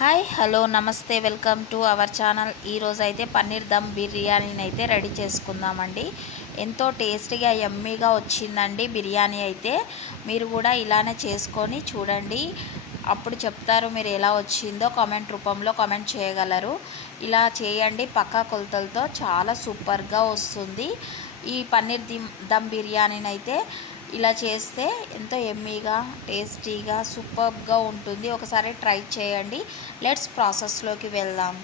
Hi hello నమస్తే welcome to our channel. ఈరోజు అయితే పన్నీర్ దమ్ బిర్యానీని అయితే రెడీ చేసుకుందామండి. ఎంతో టేస్టీగా ఎమ్మీగా వచ్చిందండి బిర్యానీ అయితే. మీరు కూడా ఇలానే చేసుకొని చూడండి. అప్పుడు చెప్తారు మీరు ఎలా వచ్చిందో కామెంట్ రూపంలో కామెంట్ చేయగలరు. ఇలా చేయండి పక్కా కొలతలతో. చాలా సూపర్గా వస్తుంది ఈ పన్నీర్ దిమ్ దమ్ బిర్యానీని అయితే ఇలా చేస్తే ఎంతో ఎమ్మీగా టేస్టీగా సూపర్గా ఉంటుంది. ఒకసారి ట్రై చేయండి. లెట్స్ ప్రాసెస్లోకి వెళ్దాం.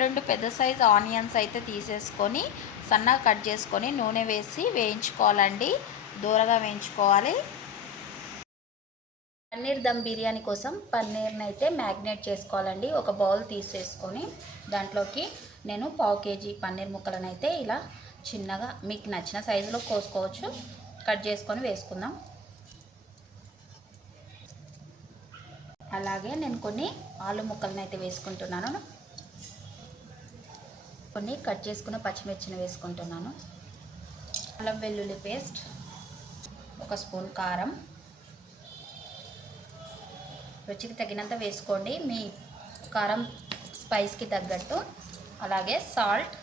రెండు పెద్ద సైజ్ ఆనియన్స్ అయితే తీసేసుకొని సన్నగా కట్ చేసుకొని నూనె వేసి వేయించుకోవాలండి. దూరగా వేయించుకోవాలి. పన్నీర్ దమ్ బిర్యానీ కోసం పన్నీర్ని అయితే మ్యాగ్నేట్ చేసుకోవాలండి. ఒక బౌల్ తీసేసుకొని దాంట్లోకి నేను పావు కేజీ పన్నీర్ ముక్కలను అయితే ఇలా చిన్నగా మీకు నచ్చిన సైజులో కోసుకోవచ్చు. కట్ చేసుకొని వేసుకుందాం. అలాగే నేను కొన్ని ఆలు ముక్కలను అయితే వేసుకుంటున్నాను. కొన్ని కట్ చేసుకున్న పచ్చిమిర్చిని వేసుకుంటున్నాను. అల్లం వెల్లుల్లి పేస్ట్ ఒక స్పూన్ కారం. రుచికి తగినంత వేసుకోండి. మీ కారం స్పైస్కి తగ్గట్టు. అలాగే సాల్ట్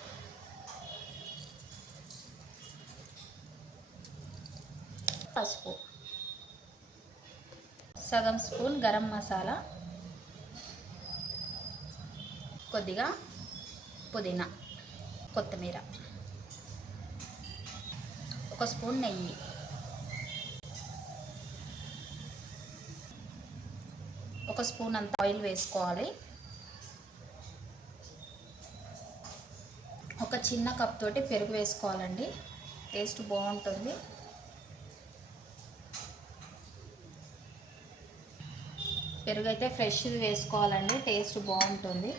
పసుపు సగం స్పూన్ గరం మసాలా. కొద్దిగా పుదీనా కొత్తిమీర. ఒక స్పూన్ నెయ్యి. ఒక స్పూన్ అంత ఆయిల్ వేసుకోవాలి. ఒక చిన్న కప్ తోటి పెరుగు వేసుకోవాలండి. టేస్ట్ బాగుంటుంది. పెరుగు అయితే ఫ్రెష్ వేసుకోవాలండి టేస్ట్ బాగుంటుంది.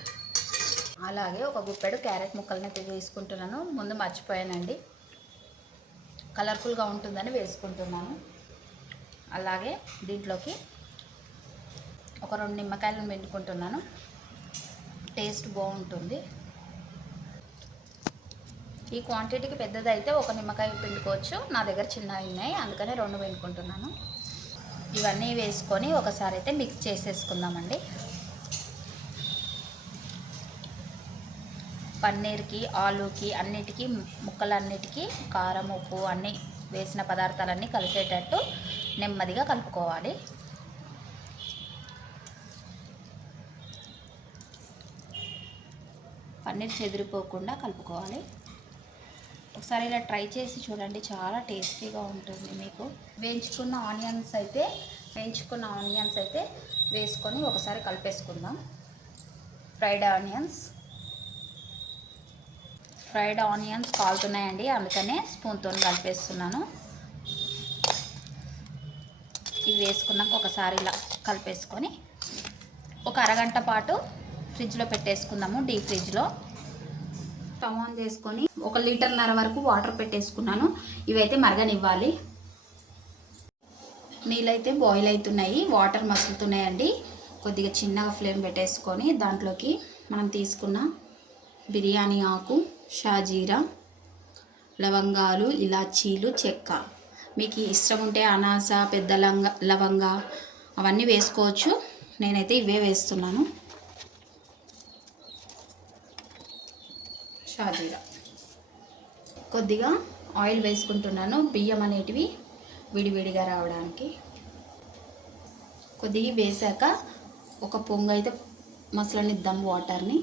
అలాగే ఒక గుప్పెడు క్యారెట్ ముక్కలని అయితే వేసుకుంటున్నాను. ముందు మర్చిపోయానండి. కలర్ఫుల్గా ఉంటుందని వేసుకుంటున్నాను. అలాగే దీంట్లోకి ఒక రెండు నిమ్మకాయలను పిండుకుంటున్నాను. టేస్ట్ బాగుంటుంది. ఈ క్వాంటిటీకి పెద్దదైతే ఒక నిమ్మకాయ పిండుకోవచ్చు. నా దగ్గర చిన్నవి ఉన్నాయి అందుకనే రెండు పిండుకుంటున్నాను. ఇవన్నీ వేసుకొని ఒకసారి అయితే మిక్స్ చేసేసుకుందామండి. పన్నీర్కి ఆలుకి అన్నిటికీ ముక్కలన్నిటికీ కారం ఉప్పు అన్నీ వేసిన పదార్థాలన్నీ కలిసేటట్టు నెమ్మదిగా కలుపుకోవాలి. పన్నీర్ చెదిరిపోకుండా కలుపుకోవాలి. ఒకసారి ఇలా ట్రై చేసి చూడండి చాలా టేస్టీగా ఉంటుంది మీకు. వేయించుకున్న ఆనియన్స్ అయితే వేయించుకున్న ఆనియన్స్ అయితే వేసుకొని ఒకసారి కలిపేసుకుందాం. Fried onions. ఫ్రైడ్ ఆనియన్స్ కాలుతున్నాయండి అందుకనే స్పూన్తో కలిపేస్తున్నాను. ఇవి వేసుకున్నాక ఒకసారి ఇలా కలిపేసుకొని ఒక అరగంట పాటు ఫ్రిడ్జ్లో పెట్టేసుకుందాము డీప్ ఫ్రిడ్జ్లో. స్టవ్ ఆన్ చేసుకొని ఒక లీటర్న్నర వరకు వాటర్ పెట్టేసుకున్నాను. ఇవైతే మరగనివ్వాలి. నీళ్ళైతే బాయిల్ అవుతున్నాయి. వాటర్ మసులుతున్నాయండి. కొద్దిగా చిన్నగా ఫ్లేమ్ పెట్టేసుకొని దాంట్లోకి మనం తీసుకున్న బిర్యానీ ఆకు షాజీరా లవంగాలు ఇలాచీలు చెక్క. మీకు ఇష్టం ఉంటే అనాస పెద్ద లంగ లవంగ అవన్నీ వేసుకోవచ్చు. నేనైతే ఇవే వేస్తున్నాను. షాజీరా. కొద్దిగా ఆయిల్ వేసుకుంటున్నాను బియ్యం అనేటివి విడివిడిగా రావడానికి. కొద్దిగా వేసాక ఒక పొంగు అయితే మసలనిద్దాం వాటర్ని.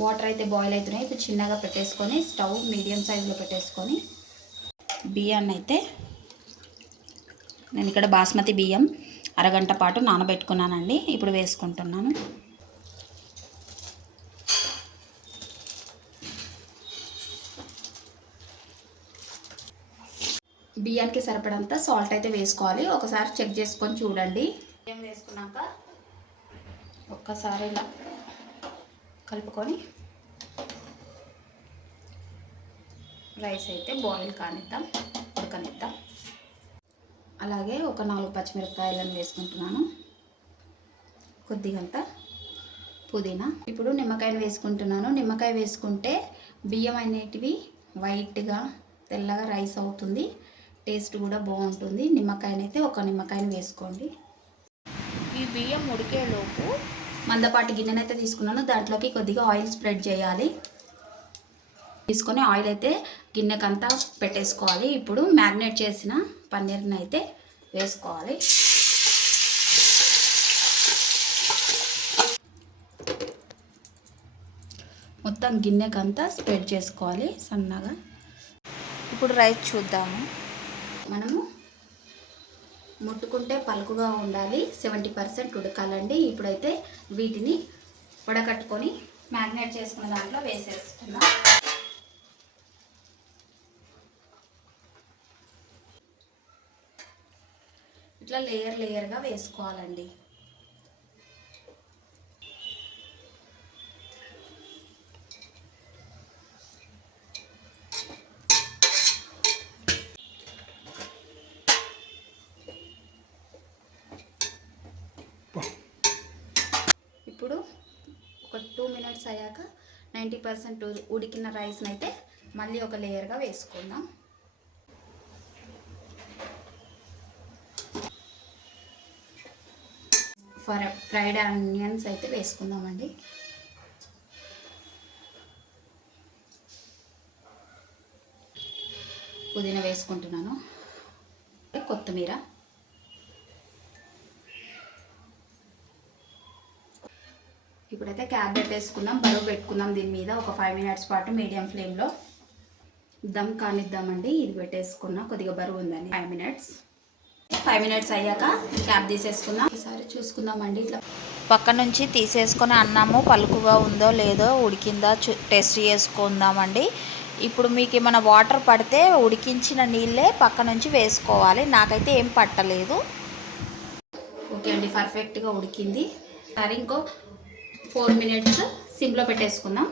వాటర్ అయితే బాయిల్ అవుతున్నాయి. ఇప్పుడు చిన్నగా పెట్టేసుకొని స్టవ్ మీడియం సైజులో పెట్టేసుకొని బియ్యాన్ని అయితే నేను ఇక్కడ బాస్మతి బియ్యం అరగంట పాటు నానబెట్టుకున్నానండి. ఇప్పుడు వేసుకుంటున్నాను. బియ్యానికి సరిపడంత సాల్ట్ అయితే వేసుకోవాలి. ఒకసారి చెక్ చేసుకొని చూడండి. బియ్యం వేసుకున్నాక ఒక్కసారి ఇలా కలుపుకొని రైస్ అయితే బాయిల్ కానిద్దాం ఉడకనిద్దాం. అలాగే ఒక నాలుగు పచ్చిమిరపకాయలను వేసుకుంటున్నాను. కొద్దిగంత పుదీనా. ఇప్పుడు నిమ్మకాయలు వేసుకుంటున్నాను. నిమ్మకాయ వేసుకుంటే బియ్యం అనేటివి వైట్గా తెల్లగా రైస్ అవుతుంది. టేస్ట్ కూడా బాగుంటుంది. నిమ్మకాయనైతే ఒక నిమ్మకాయని వేసుకోండి. ఈ బియ్యం ఉడికేలోపు మందపాటి గిన్నెనైతే తీసుకున్నాను. దాంట్లోకి కొద్దిగా ఆయిల్ స్ప్రెడ్ చేయాలి. తీసుకొని ఆయిల్ అయితే గిన్నెకంతా పెట్టేసుకోవాలి. ఇప్పుడు మ్యారినేట్ చేసిన పన్నీర్ని అయితే వేసుకోవాలి. మొత్తం గిన్నెకంతా స్ప్రెడ్ చేసుకోవాలి. సన్నగా. ఇప్పుడు రైస్ చూద్దాము. మనము ముట్టుకుంటే పలుకుగా ఉండాలి. సెవెంటీ పర్సెంట్ ఉడకాలండి. ఇప్పుడైతే వీటిని వడకట్టుకొని మ్యాగ్నేట్ చేసుకున్న దాంట్లో వేసేస్తున్నాం. ఇట్లా లేయర్ లేయర్గా వేసుకోవాలండి ఇప్పుడు ఒక టూ మినిట్స్ అయ్యాక నైంటీ పర్సెంట్ ఉడికిన రైస్ని అయితే మళ్ళీ ఒక లేయర్గా వేసుకుందాం. ఫర్ ఫ్రైడ్ ఆనియన్స్ అయితే వేసుకుందామండి. పుదీనా వేసుకుంటున్నాను. కొత్తిమీర. ఇప్పుడైతే క్యాప్ పెట్టేసుకుందాం బరువు పెట్టుకుందాం. దీని మీద ఒక ఫైవ్ మినిట్స్ పాటు మీడియం ఫ్లేమ్లో దమ్ కానిద్దామండి. ఇది పెట్టేసుకున్నా కొద్దిగా బరువు ఉందండి. ఫైవ్ మినిట్స్ ఫైవ్ మినిట్స్ అయ్యాక క్యాప్ తీసేసుకుందాం. ఈసారి చూసుకుందామండి. ఇట్లా పక్క నుంచి తీసేసుకొని అన్నము పలుకుగా ఉందో లేదో ఉడికిందా చూ టెస్ట్ చేసుకుందామండి. ఇప్పుడు మీకు ఏమైనా వాటర్ పడితే ఉడికించిన నీళ్ళే పక్క నుంచి వేసుకోవాలి. నాకైతే ఏం పట్టలేదు. ఓకే అండి పర్ఫెక్ట్గా ఉడికింది. సరే ఇంకో ఫోర్ మినిట్స్ సిమ్లో పెట్టేసుకుందాం.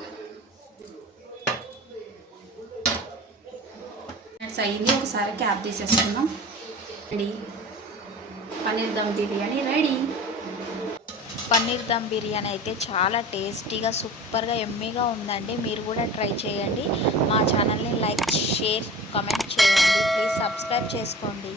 మినిట్స్ అయ్యింది. ఒకసారి క్యాప్ తీసేసుకుందాం. రెడీ? పన్నీర్ దమ్ బిర్యానీ రెడీ? పన్నీర్ దమ్ బిర్యానీ అయితే చాలా టేస్టీగా సూపర్గా ఎమ్మీగా ఉందండి. మీరు కూడా ట్రై చేయండి. మా ఛానల్ని లైక్ షేర్ కమెంట్ చేయండి. ప్లీజ్ సబ్స్క్రైబ్ చేసుకోండి.